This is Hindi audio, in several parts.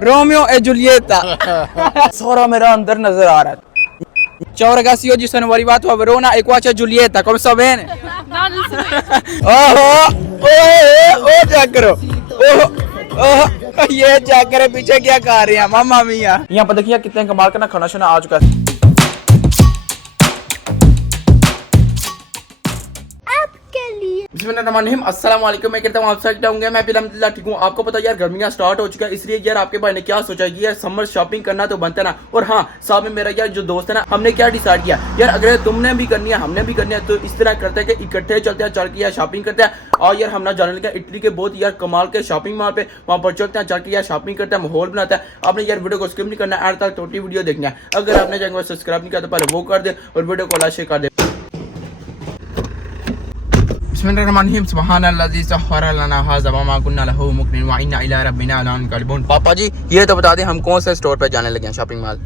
Romeo e Giulietta. Sora मेरा अंदर नजर आ रहा है. Ciao ragazzi, oggi sono arrivato a Verona e qua c'è Giulietta, come sta bene? No, non so bene. Oh, check करो. ये चेक करे पीछे क्या खा रहे हैं मामा मियाँ. यहाँ पर देखिए कितने कमाल का ना खाना शाना आ चुका है. बिस्मिल्लाहिर्रहमानिर्रहीम, अस्सलाम वालेकुम. मैं कहता हूँ आप सब होंगे. मैं भी अल्हम्दुलिल्लाह ठीक हूँ. आपको पता यार गर्मियाँ स्टार्ट हो चुका है, इसलिए यार आपके भाई ने क्या सोचा कि यार समर शॉपिंग करना तो बनता ना. और हाँ, साथ में मेरा यार जो दोस्त है ना, हमने क्या डिसाइड किया यार, अगर तुमने भी करनी है हमने भी करनी है तो इस तरह करते हैं कि इकट्ठे चलते हैं, चल के यार शॉपिंग करते हैं. और यार हम ना जाने लगे इटली के बहुत यार कमाल के शॉपिंग मॉल पे, वहाँ पर चलते हैं, चल के यार शॉपिंग करते हैं, माहौल बनाता है. आपने यार वीडियो को स्किप नहीं करना, एंड तक टोटली वीडियो देखना है. अगर आपने चैनल को सब्सक्राइब नहीं किया तो पहले वो कर दे और वीडियो को लाइक शेयर कर दे. पापा जी ये तो बता दें हम कौन से स्टोर पे जाने लगे हैं शॉपिंग मॉल?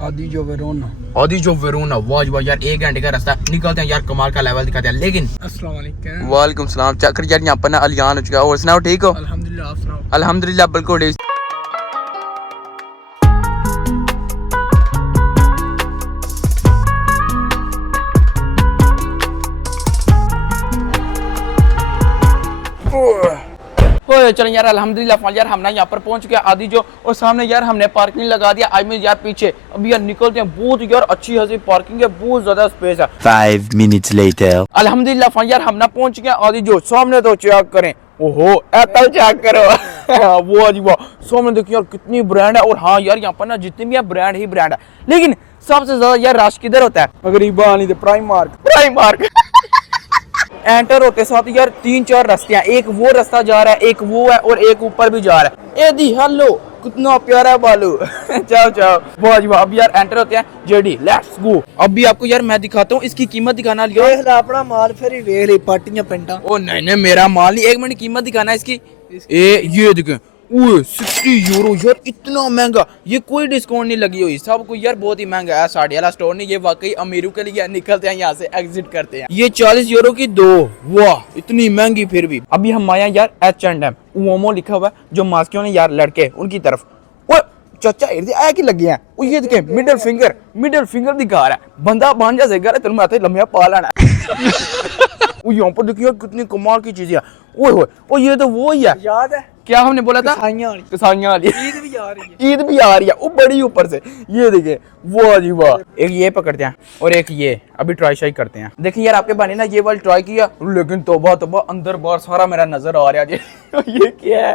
आदिजो वेरोना. आदिजो वेरोना. वाह यार 1 घंटे का रास्ता, निकलते हैं यार कमाल का लेवल दिखाते हैं. लेकिन अस्सलाम वालेकुम. वालेकुम सलाम. चक्कर यार यहाँ पर ना अलियान हो चुका है. और सुनाओ ठीक हो? अल्हम्दुलिल्लाह. आप सुनाओ? अल्हम्दुलिल्लाह बिल्कुल ठीक. चलो यार अल्हम्दुलिल्लाह यार हम ना यहाँ पर पहुंच गया आदि जो, और सामने यार हमने पार्किंग लगा दिया. आई मीन यार पीछे अभी यार निकलते हैं. बहुत यार अच्छी खासी पार्किंग है, बहुत ज्यादा स्पेस है. 5 minutes later. अल्हम्दुलिल्लाह यार हम ना पहुंच गया आदि जो. सामने तो चेक करें, ओहो एप्पल चेक करो. वो जी वो सामने देखिए यार कितनी ब्रांड है. और हाँ यार यहाँ पर ना जितनी भी है ब्रांड ही ब्रांड है. लेकिन सबसे ज्यादा यार रश किधर होता है? गरीबा नहीं तो प्राइम मार्क. एंटर होते साथ यार 3-4 रास्ते हैं. एक वो रास्ता जा रहा है, एक वो है और एक ऊपर भी जा रहा है. ए दी हेलो, कितना प्यारा है बालू. चाओ वाह जी वाह. अब यार एंटर होते हैं जेडी. Let's go. अभी आपको यार मैं दिखाता हूँ इसकी कीमत दिखाना. लियो देख ले अपना माल फिर ही देख ले पाटियां पेंटा. ओ नहीं मेरा माल नहीं. 1 मिनट कीमत दिखाना है इसकी. ये देखें 60 यूरो यार, इतना महंगा. ये कोई डिस्काउंट नहीं लगी हुई, सब को यार बहुत ही महंगा है. साड़ी वाला स्टोर नहीं, ये वाकई अमीरों के लिए. निकलते हैं यहाँ से, एग्जिट करते हैं. ये 40 यूरो की 2. वाह इतनी महंगी. फिर भी अभी हम आया यार H&M. ओमो लिखा हुआ है जो मास्कियों ने यार लड़के उनकी तरफ. ओ चाचा ऐ की लगे हैं. ये देखे मिडिल फिंगर दिखा रहा है. बंदा भांजा से घर तेरे माथे लम्बिया पा लेना. यहाँ पर देखिए कितनी कमाल की चीजें. ओए ये तो वो ही है. याद है क्या हमने बोला था? कसाइयां वाली. ईद भी आ रही है. वो बड़ी ऊपर से. ये देखिए वाह जी वाह. एक ये पकड़ते हैं और एक ये अभी ट्राई शाई करते हैं. देखिए यार आपके भाई ना ये वाली ट्राई किया, लेकिन तौबा अंदर बाहर सारा मेरा नजर आ रहा है. ये क्या है?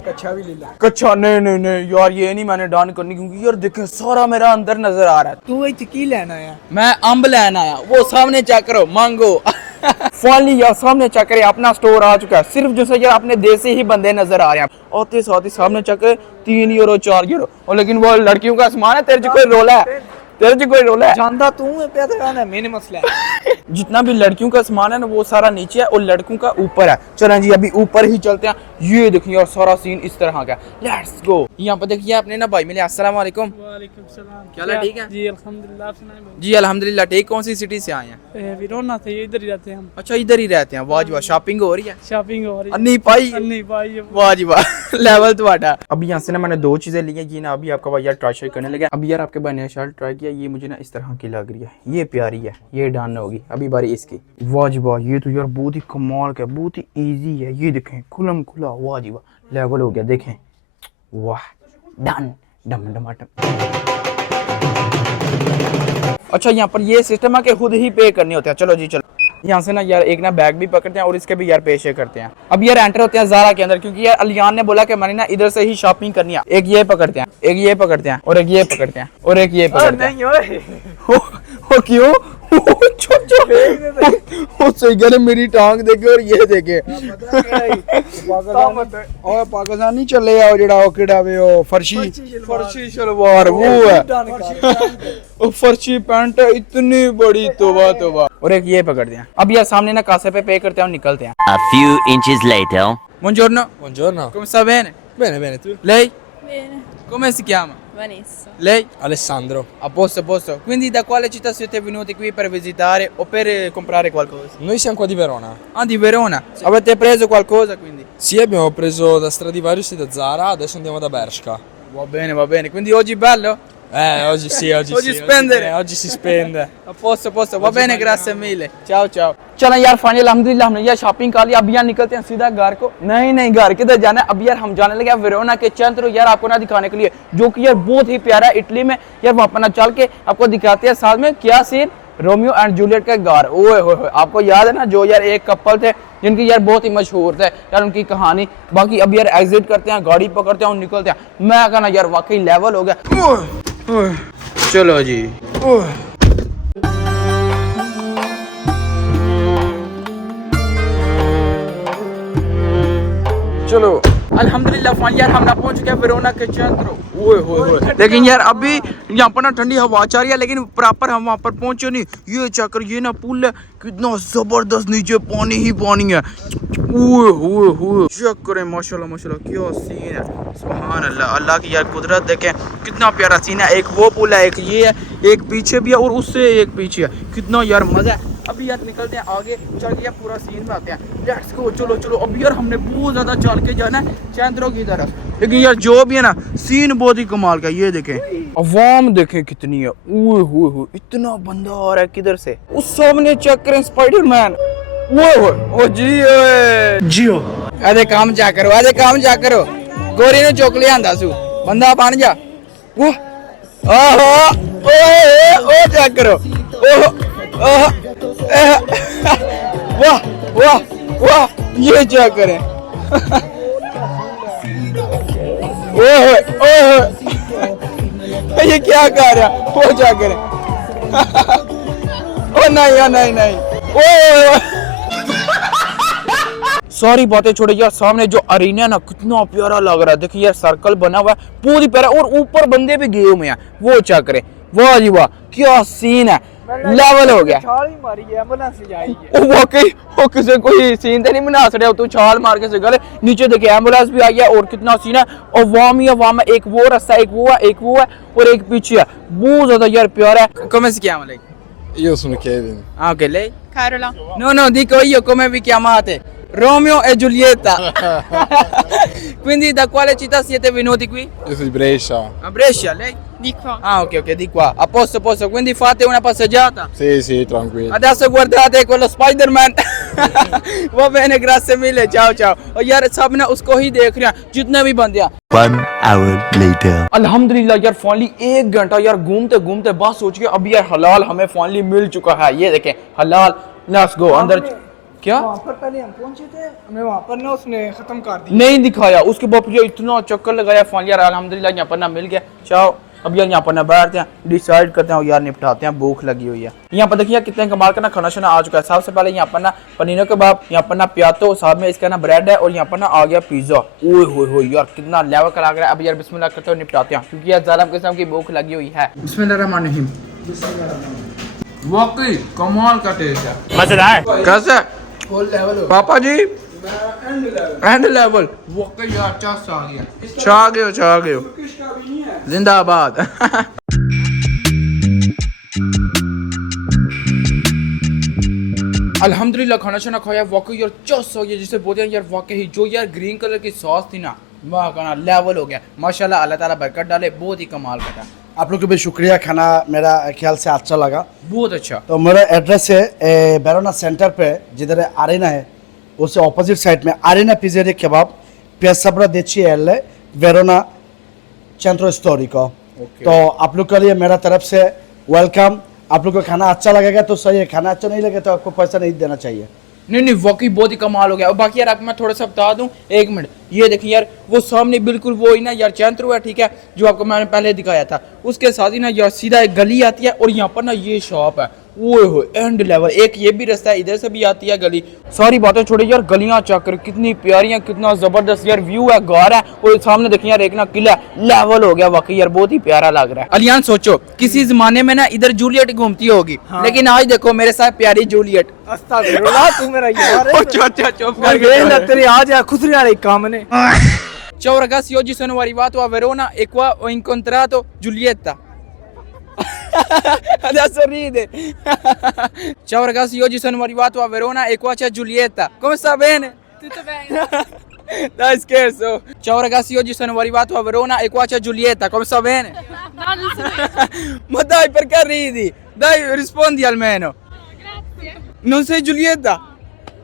कच्चा भी ले ला. कच्चा नहीं यार ये नहीं मैंने डन करनी, क्योंकि यार देखे सारा मेरा अंदर नजर आ रहा है. तू इत्थे की लेना है? मैं अम्ब लेना आया. वो सामने चेक करो, मांगो. फाइनली यार सामने चेक करे अपना स्टोर आ चुका है. सिर्फ जैसे यार अपने देसी ही बंदे नजर आ रहे हैं. आते साथ ही सामने चेक करे 3 यूरो 4 यूरो. और लेकिन वो लड़कियों का सामान है. तेरे कोई रोला है? जानदा तू है पे दुकान है, मेरे मसला है. जितना भी लड़कियों का सामान है ना वो सारा नीचे है और लड़कों का ऊपर है. चलें जी अभी ऊपर ही चलते हैं. ये देखिए और सारा सीन इस तरह का. Let's go. यहाँ पर देखिए आपने ना भाई मिले. अस्सलाम वालेकुम. वालेकुम सलाम. क्या हाल है? ठीक है जी अल्हम्दुलिल्लाह. जी अल्हम्दुलिल्लाह ठीक. कौन सी सिटी से आए हैं? वेरोना से. इधर ही रहते हैं हम. अच्छा इधर ही रहते हैं. वाह जी वाह. शॉपिंग हो रही है? शॉपिंग हो रही है. अन्नी पाई. वाह जी वाह. लेवल तो आटा. अभी यहाँ से ना मैंने 2 चीजें ली हैं. ये ना अभी आपका भाई यार ट्राई शाई करने लगे. अभी यार आपके भाई ने शर्ट ट्राई किया. ये मुझे ना इस तरह की लग रही है. ये प्यारी है, ये डन होगी. अभी बारी इसकी. वाह जी वाह. ये तो यार बहुत ही कमाल का, बहुत ही इजी है. ये देखें खुलम खुला. वाह जी वाह लेवल हो गया. देखें वाह डन. टमाटर. अच्छा यहाँ पर ये सिस्टम है कि खुद ही पे करने होते हैं. चलो जी चलो. यहाँ से ना यार एक ना बैग भी पकड़ते हैं और इसके भी यार पेशे करते हैं. अब यार एंटर होते हैं ज़ारा के अंदर, क्योंकि यार अलियान ने बोला कि मैंने ना इधर से ही शॉपिंग करनी है. एक ये पकड़ते हैं, एक ये पकड़ते हैं और एक ये पकड़ते हैं और एक ये पकड़ते हैं. क्यों? सही कह रहे. मेरी टांग देखे और ये देखे. पाकिस्तानी चले आओ जेड़ा ओ केड़ा वे ओ फर्शी शलवार वो है. ओ फर्शी पैंट इतनी बड़ी. तोबा. और एक ये पकड़ दिया. अब यार सामने ना कासे पे करते हैं और निकलते हैं. A few inches later. Buongiorno. Buongiorno. Come sta bene? Bene, tu? Lei? Bene. Come si chiama? Vanessa. Lei? Alessandro. A posto. Quindi da quale città siete venuti qui per visitare o per comprare qualcosa? Noi siamo qua di Verona. Ah, di Verona. Avete preso qualcosa quindi? Sì, abbiamo preso da Stradivarius e da Zara, adesso andiamo da Bershka. Va bene. Quindi oggi bello? Oggi sì, oggi Oggi sì. spendere. Oggi si spende. A posto. Va bene, grazie mille. Ciao. चलो यार फाइनली अल्हम्दुलिल्लाह हमने यार शॉपिंग कर लिया। अभी यार निकलते हैं सीधा घर को। नहीं घर किधर जाना है? अभी यार हम जाने लगे वेरोना के चंद्र यार आपको ना दिखाने के लिए, जो कि यार बहुत ही प्यारा है इटली में। यार वहाँ पर ना चल के आपको दिखाते हैं साथ में क्या सीन रोमियो एंड जूलियट के घर। ओए होए आपको याद है ना जो यार एक कपल थे जिनकी यार बहुत ही मशहूर थे यार उनकी कहानी। बाकी अब यार एग्जिट करते हैं, गाड़ी पकड़ते हैं और निकलते हैं। मैं कहना यार वाकई लेवल हो गया। चलो जी। चलो अल्हम्दुलिल्लाह फाइनली यार हम ना पहुंच गए वेरोना के चंद्र। ओए होए लेकिन यार अभी यहाँ पर ना ठंडी हवा चल रही है, लेकिन प्रॉपर हम वहाँ पर पहुंचे नहीं। ये चक्कर ये ना पुल है, कितना जबरदस्त नीचे पानी ही पानी है। ओए होए चेक करें माशाल्लाह क्या सीन है। सुभान अल्लाह, अल्लाह की यार कुदरत देखें कितना प्यारा सीन है। एक वो पुल है, एक ये है, एक पीछे भी है और उससे एक पीछे है। कितना यार मजा है। अभी यार निकलते हैं आगे, चल के यार पूरा सीन में आते हैं। लेट्स गो, चलो। अभी यार हमने बहुत ज्यादा चल के जाना है चंद्रों की तरफ, लेकिन यार जो भी है ना सीन बहुत ही कमाल का। ये देखें अवाम देखें कितनी है। ओए होए इतना बंदा आ रहा है किधर से। उस सामने चेक करें स्पाइडरमैन। ओ जियो अरे काम जा करो गोरी ने चोक लिया आंदा सू बंदा बन जा। वो ओहो ओ चेक करो। ओहो वाह ये क्या करें। ओए ये क्या कर रहा वो क्या करें। ओ नहीं ओए सारी बातें छोड़े यार, सामने जो अरीना है ना कितना प्यारा लग रहा है। देखिए यार सर्कल बना हुआ है पूरी प्यारा, और ऊपर बंदे भी गए हुए हैं। वो क्या करें, वाह जी वाह क्या सीन है, लेवल हो गया। छाल ही मारी है, एम्बुलेंस ही आई है। वाकई वो किसी कोई सीन तो नहीं बना सकते, तू छाल मार के से गले नीचे देखे एम्बुलेंस भी आई है। और कितना सीन है, और वाम में एक वो रास्ता, एक वो है और एक पीछे है। बहुत ज्यादा यार प्यारा है। Come si chiama lei? Io sono Kevin. Ah ok, lei? Carola. No, dico io come vi chiamate? Romeo e Giulietta. Quindi da quale città siete venuti qui? Io sono di Brescia. A Brescia, lei? Di qua. Ah ok, di qua. A posto. Quindi fate una passeggiata? Sì, tranquillo. Adesso guardate quello Spider-Man. Va bene, grazie mille, ciao। और यार सब ना उसको ही देख रहे हैं जितने भी बंदे हैं। 1 hour later. अल्हम्दुलिल्लाह यार फाइनली 1 घंटा यार घूमते बस सोच के अभी यार हलाल हमें फाइनली मिल चुका है। ये देखें हलाल। लेट्स गो अंदर। क्या वहाँ पर पहले हम पहुंचे थे, हमें वहाँ पर ना उसने खत्म कर दिया, नहीं दिखाया। उसके बाद ये इतना चक्कर लगाया फाइनली यार अल्हम्दुलिल्लाह यहाँ पर ना मिल गया। चाओ अब यार यहाँ पर ना बैठते हैं, डिसाइड करते हैं और यार निपटाते हैं, भूख लगी हुई है। यहाँ पर देखिए कितने कमाल का ना खाना शाना आ चुका है। सबसे पहले यहाँ पर ना पनीर कबाब, यहाँ पर ना प्यातो, साथ में इसका ना ब्रेड है, और यहाँ पर ना आ गया पिज्जा। ओए होए यार कितना लेवल का लग रहा है। अब यार बिस्मिल्लाह करते हुए निपटाते हैं, क्योंकि यार ज़ालिम किस्म की भूख लगी हुई है। बिस्मिल्लाहिर्रहमानिर्रहीम। वाकई कमाल का टेस्ट है, मजेदार। कैसे फुल लेवल हो पापा जी? End level. एंड लेवल वाकई यार चस आ गया। छा गए जिंदाबाद। अल्हम्दुलिल्लाह खाना शाना खाया, वाकई यार चस हो गया जिसे बोलते हैं यार। वाकई जो यार ग्रीन कलर की सॉस थी ना, वाह खाना लेवल हो गया माशाल्लाह। अल्लाह ताला बरकत डाले, बहुत ही कमाल का था। आप लोग को भी शुक्रिया, खाना मेरा ख्याल से अच्छा लगा। बहुत अच्छा। तो मेरा एड्रेस है वेरोना सेंटर पे, जिधर आरीना है उससे ऑपोजिट साइड में आरीना पिज़्ज़ेरिया केबाब पेसब्रा देची एल वेरोना चंद्रो स्टोरिको। तो आप लोग के लिए मेरा तरफ से वेलकम। आप लोग को खाना अच्छा लगेगा तो सही है, खाना अच्छा नहीं लगे तो आपको पैसा नहीं देना चाहिए। नहीं वाकई बहुत ही कमाल हो गया। और बाकी यार आपको मैं थोड़ा सा बता दूं, 1 मिनट, ये देखिए यार वो सामने बिल्कुल वो ही ना यार चंद्रो है, ठीक है, जो आपको मैंने पहले दिखाया था। उसके साथ ही ना यार सीधा एक गली आती है और यहाँ पर ना ये शॉप है। ओए हो एंड लेवल। एक ये भी रास्ता है, इधर से भी आती है गली। सारी बातें छोड़े यार, गलियां चक्कर कितनी प्यारी हैं, कितना जबरदस्त यार व्यू है, घर है, और सामने देखिए यार एक ना किला लेवल हो गया। वाकई यार बहुत ही प्यारा लग रहा है। अलियान सोचो किसी जमाने में ना इधर जूलियट घूमती होगी, लेकिन आज देखो मेरे साथ प्यारी जूलियट। अस्तगफिरुल्लाह, तू मेरा यार है। चुप तेरे आज खुसरी वाले काम ने। Ciao ragazzi, oggi sono arrivato a Verona e qua ho incontrato Giulietta. Adesso ride. Ciao ragazzi, oggi sono arrivato a Verona e qua c'è Giulietta. Come sta bene? Tutto bene? Dai scherzo. Ciao ragazzi, oggi sono arrivato a Verona e qua c'è Giulietta. Come sta bene? No, non sono io. Ma dai, perché ridi? Dai, rispondi almeno. Grazie. Non sei Giulietta?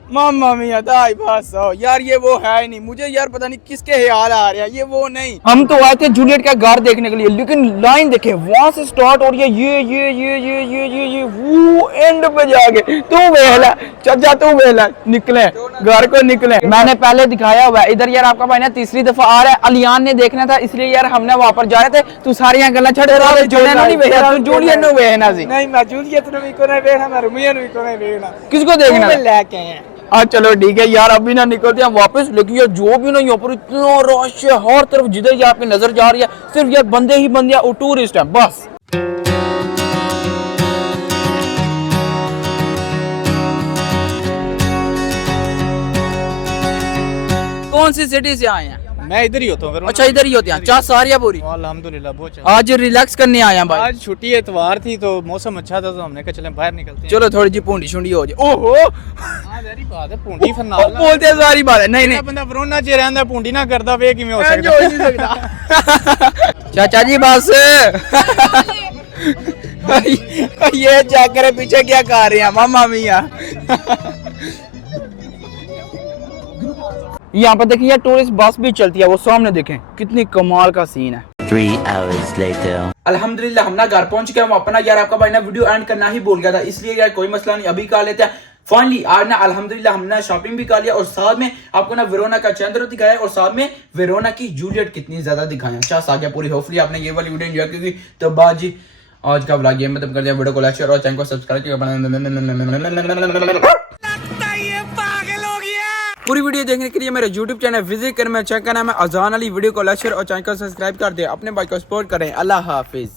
Mamma mia, dai बस यार ये वो है ही नहीं मुझे यार पता नहीं किसके ख्याल आ रहा है ये वो नहीं हम तो आए थे जूलियट का घर देखने के लिए लेकिन लाइन देखे वहां से स्टार्ट हो रही है ये वो एंड पे जाके तू वेला चाचा तू वेला निकले घर को निकले मैंने पहले दिखाया हुआ है इधर यार आपका भाई ना तीसरी दफा आ रहा है अलियान ने देखना था इसलिए यार हमने वहां पर जा रहे थे तू सारियां गल्लां छड़ जोड़े नहीं वेखना तू जूलियट नु वेखना सी नहीं मैं जूलियत ने भी को नहीं देखना मैं रोमियो ने भी को नहीं देखना किसको देखना मैं लेके आए हाँ चलो ठीक है यार अभी ना निकलते हैं वापस लेकिन यार जो भी ना यहाँ पर इतना रश है हर तरफ जिधर ये आपकी नजर जा रही है सिर्फ यार बंदे ही बंदे और टूरिस्ट हैं बस कौन सी सिटी से आए हैं मैं इधर ही होता हूँ अच्छा इधर ही होते हैं चार सारिया पूरी अल्हम्दुलिल्लाह बहुत आज रिलैक्स करने आए हैं भाई आज छुट्टी इतवार थी तो मौसम अच्छा था तो हमने कहा चलें बाहर निकलते हैं चलो थोड़ी जी पूंडी शुंडी हो जाए ओहो हां वेरी बात है पूंडी फरनाल बोलते हैं सारी बात है नहीं नहीं बंदा वरोना च रहंदा पूंडी ना करदा वे किवें हो सकदा हो नहीं सकता चाचा जी बस ये चक्कर पीछे क्या कर रहे हैं मामा मिया यहाँ पर देखिए टूरिस्ट बस भी चलती है वो सामने देखें कितनी कमाल का सीन है 3 hours later. अल्हम्दुलिल्लाह हम ना घर पहुंच गए हम अपना यार आपका भाई ना वीडियो एंड करना ही भूल गया था इसलिए यार कोई मसला नहीं अभी कर लेते हैं फाइनली आज ना अल्हम्दुलिल्लाह हमने शॉपिंग भी कर लिया और साथ में आपको ना वेरोना का चंद्र दिखाया और साथ में वेरोना की जूलियट कितनी ज्यादा दिखाया अच्छा आ गया पूरी होपफुली आपने ये वाली वीडियो एंजॉय की तो बाजी आज का व्लॉग ये मतलब कर दिया वीडियो को लाइक शेयर और चैनल को सब्सक्राइब पूरी वीडियो देखने के लिए मेरे YouTube चैनल विजिट करें मैं चेक करना है अजान अली वीडियो को लाइक शेयर और चैनल को सब्सक्राइब कर दे अपने भाई को सपोर्ट करें अल्लाह हाफिज।